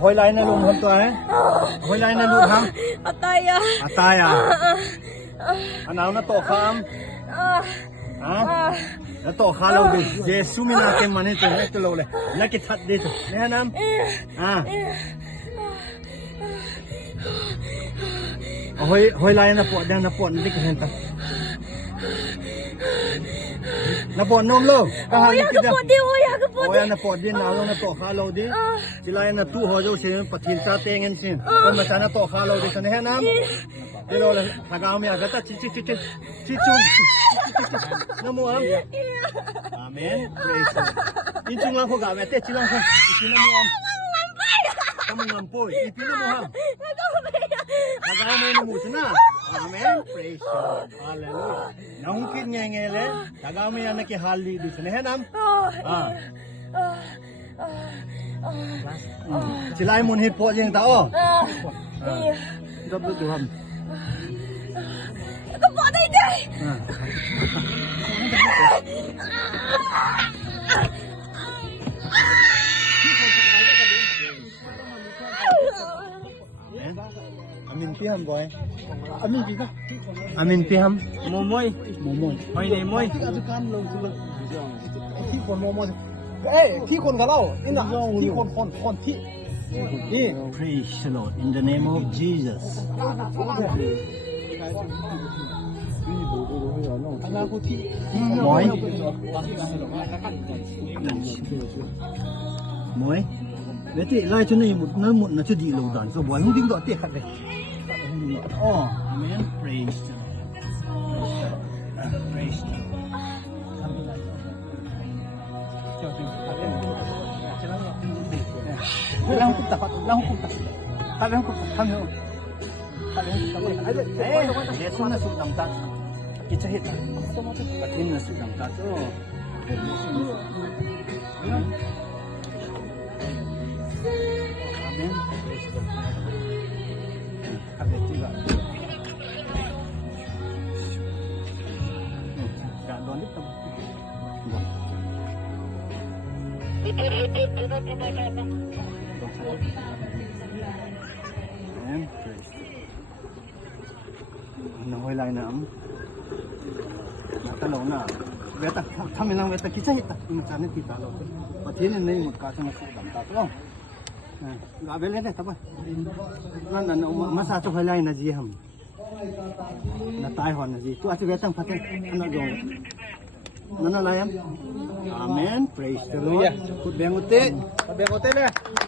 hồi lại này luôn hôm tuổi hồi lại này luôn hả Ataya. Ataya anh nào nó tổ khám hả nó tổ khá lâu đi Giêsu mình là cái mà này từ lâu này nó cái thật đi nè nam hồi lại nó pọn đi cái hiện tại nó pọn nôm luôn cái hàng Oya ka po di, oya ka po di. Oya na po din na na to khalo di sila na tu ho jo sin pathil ta tengen sin kon ma na to khalo di san he nam dilo la thagam ya gata chi namo am amen praise God in chung lang ko ga mete chi lang ko itin mo am kamu ngampoi itin mo ha thagam mo mo na amen praise God hallelujah nahungkin ngengele thagam ya na ki hali di san he nam sila ay mun hit po yung tao. Dapat duham. Ito po tayo day. Amin piham boy. Amin piham. Amin piham. Momoy. Hoy ni moy.ที่คนโมโมที่คนกับเรานี่นะที่คนที่นี่ Praise the Lord in the name of Jesus มวยเวทีไล่ชนนี่หมดนั้นหมดนะจะดีลงดันก็บ่อยหุ้งดิ้งดอกเตะขัดเลยอ๋อ Amen Praise the Lord Praise the Lord lang hukum tak kami Yesus na sudang tak kita hit patin na sudang tak amen ada tiga gak dolit tam Amen. Nahoy lang na natalaw na. Beta, kami lang beta kita hita. Imasanin kita law. Patinin na yung magkasang nasudang tato. Gabel na tapa. Lan na masato halay na jiham. Natay hon na ji. Tu ati betang patin ano do. Nanalayam. Amen. Praise the Lord. Bengote. Bengote na.